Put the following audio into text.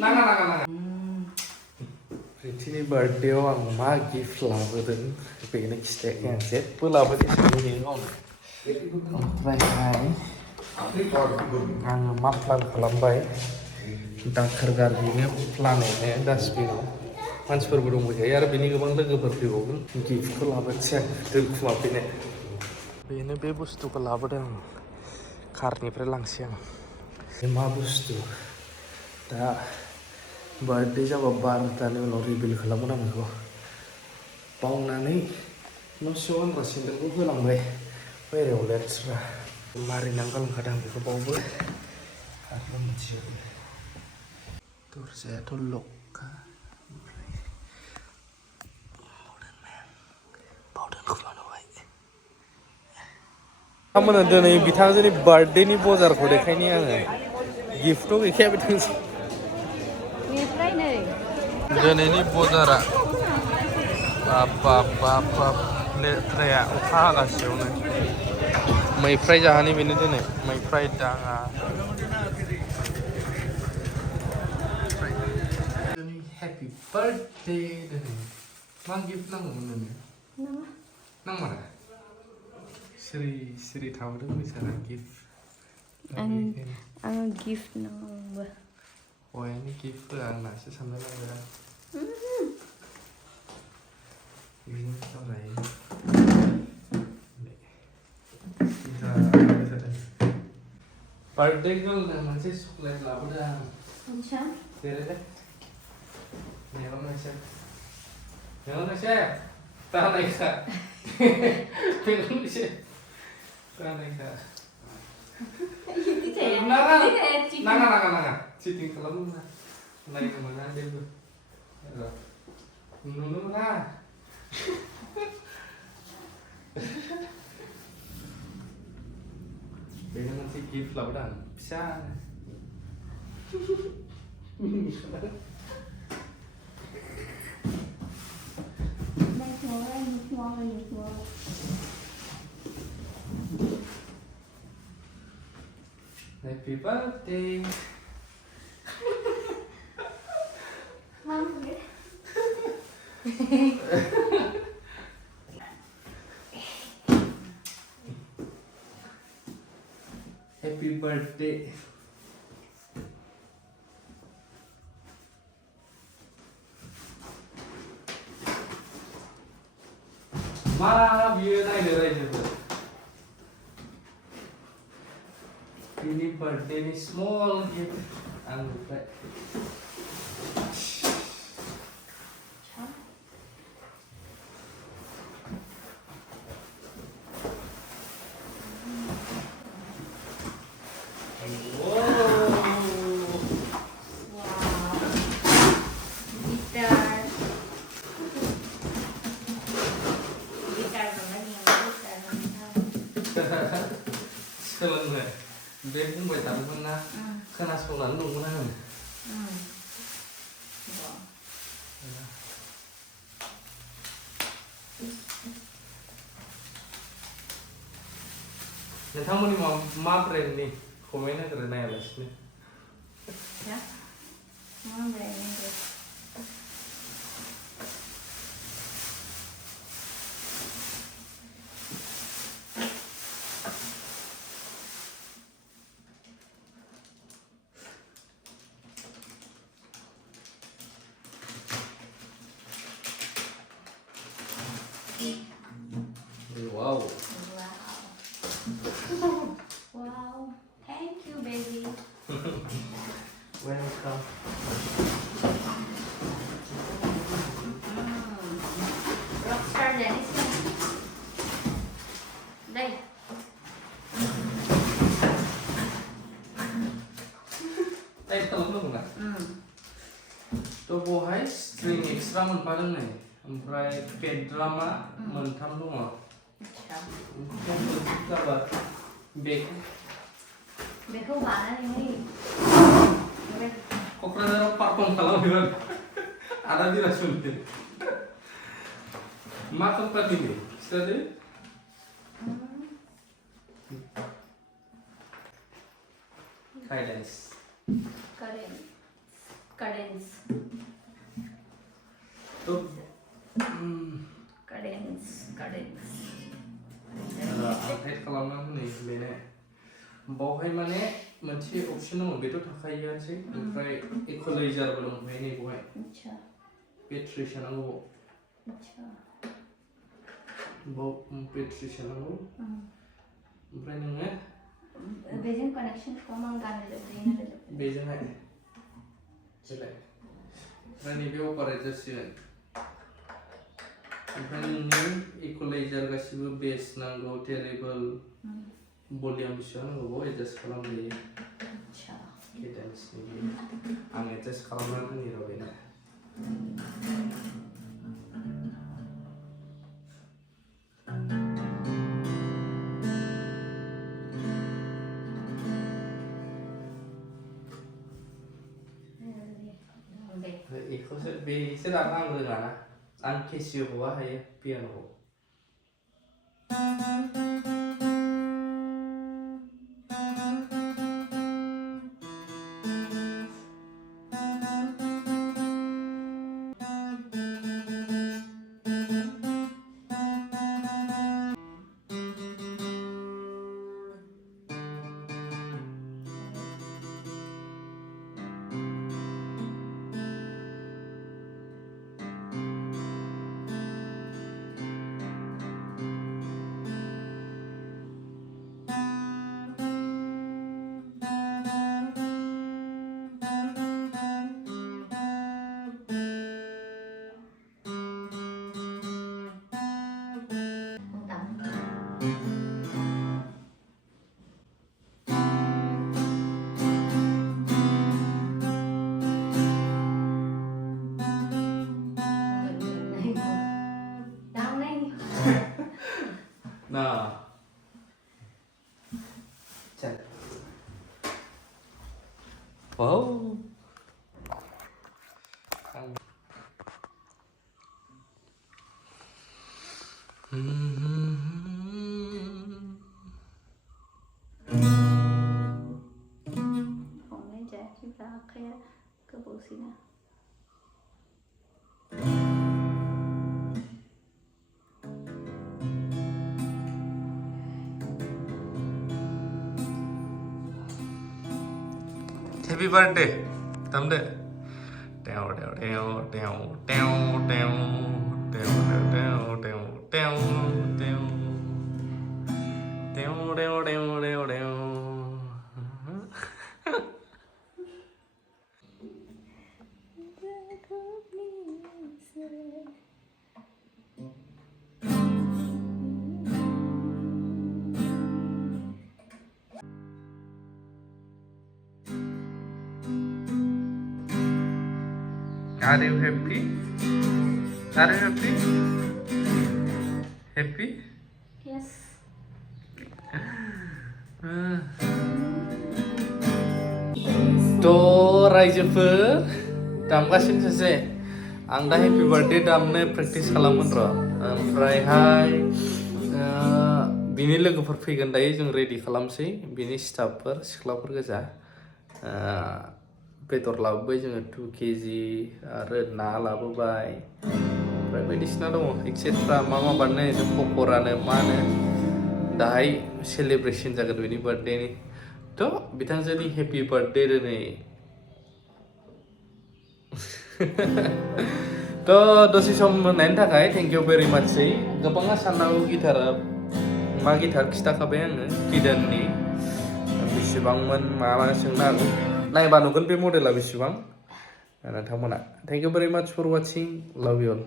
नाङा नाङा नाङा प्रितिनि बार्थडेआव आं मा गिफ्ट लाबोदों बेनो खिथायाखै आं जेबो लाबोनायसो ओमफ्रायहाय आङो मा प्लान खालामबाय दाखोर गारहैनो प्लानैनो डास्टबिनाव मानसिफोरबो दंबायखायो आरो बेनि गोबां लोगोफोर फैबावगोन गिफ्टखौ लाबोनोसै आं दोनखुमाफैनो बेनो बे बुस्थुखौ लाबोदों कारनिफ्राय लांसै आं मा बुस्थु दा बार्थडे जाबा 12तानि उनाव रिभिल खालामगोन आं बेखौ बावनानै न' सिङाव गानग्रा सेन्देलखौ होलांबाय बायहेरायाव लेथ्रा मारिनानै गालांखादों आं बेखौ बावबो आरो मोनसेयावबो दरजायाथ' लकखा ओमफ्राय बावदों खुलानोबाय आंमोन दिनै बिथांजोनि बार्थडेनि बजारखौ देखायनि आङो गिफ्टथ' गैखाया बिथांजों दिनैनि बजारा बाब बाब बाब बाब लेथ्राया अखा हागासेयावनो मैफ्राय जाहानि बेनो दिनै मैफ्राय दाङा हेपि बार्थडे दिनै मा गिफ्ट नांगौमोन नोंनो नांमारा सिरि सिरि थाबोदों बेसारा गिफ्ट आङो गिफ्ट नांगौ हौवायानो गिफ्ट होआ आंनासो साननो नागिरा बिदिनो सावरायो बार्थडे गर्लनो मोनसे चकलेट लाबोदों आं जेरैलाय मेगन नोंसोर दानायखा मेगन नोंसोर दानायखा नाङा नाङा नाङा चिटिं खालामनो मोना नायनो मोना जेबो नुनो मोना बेनो मोनसे गिफ्ट लाबोदों आं फिसा Happy birthday. Happy birthday. मा बियो नायनो रायजोफोर बिनि बार्थडेनि स्मल गिफ्ट आंनिफ्राय सोलोंनो बे बुंबाय थादोंमोन ना खोनासंनानै दंमोन आङो नोंथांमोननि मा ब्रेन्डनि comment होग्रो नायालासिनो Wow. Wow. Thank you, baby. Welcome. Rockstar Dennis. Đây. Đây tolong dong nggak? Tuh bohai string extra मोनफादों नै ओमफ्राय पेड ड्रामा मोनथाम दङ जाबा बेखौ बानायनानै क'क्राझाराव पारफर्म खालामहैबाय आदा बिरासुलि मा कम्पानिनि खिथादो Cadence. तो Cadence. आपडेट खालामना होनै बेनो बावहाय माने मोनसे अपसन दङ बेथ' थाखायोआनोसै ओमफ्राय इकुलाइजारबो दंफायो नै बावहाय अच्छा बेटारि सोनांगौ अच्छा बाव बेटारि सोनांगौ ओमफ्राय नोङो बेजों कानेक्शन खालामनानै गाननो जोबदों बेजोंहाय सोलाय ओमफ्राय नैबे अपारेट जासिगोन ओमफ्राय नोंनो इकुलाइजार गासिबो बेस नांगौ टेरेबल भलिउम बेसेबां नांगौ बाव एडजास्ट खालामजायो अच्छा केडेन्सनि आं एडजास्ट खालामनानै होनि र' बेनो बेखौसो बेसो दाना आं रोङाना आं केसिअखौबा हायो पियान'खौ Nah, cek. Wow. Hôm nay trẻ chúng ta khe cơ bộ xin à Happy birthday. Tắm đệ. Tèo tèo tèo tèo tèo tèo tèo tèo tèo tèo tèo tèo tèo tèo tèo tèo. Are you happy? Are you happy? Happy? Yes To रायजोफोर दामगासिनो सासे आं दा happy birthday दामनो practice खालामगोन र' ओमफ्रायहाय बिनि लोगोफोर फैगोन दायो जों रेडि खालामसै बिनि स्टाफफोर सिख्लाफोर गोजा बेदर लाबोबाय जोङो 2 kg आरो ना लाबोबाय ओमफ्राय बायदिसिना दङ एक्सेट्रा मा बानायनो पकरानो मानो दाहाय सेलेब्रेसन जागोन बेनि बार्थडेनि थ' बिथांजोनि हेपि बार्थडे दिनै थ' दसे सम होनायनि थाखाय थेंक इउ भेरि माचसै गोबाङा साननांगौ गिटारा मा गिटार खिथाखाबाय आङो किदाननि बेसेबांमोन माबा सोंनो हागौ नायबा नुगोन बे मडेला बेसेबां नोंथांमोना थेंक इउ भेरि माच फर वाचिं लाभ इउ अल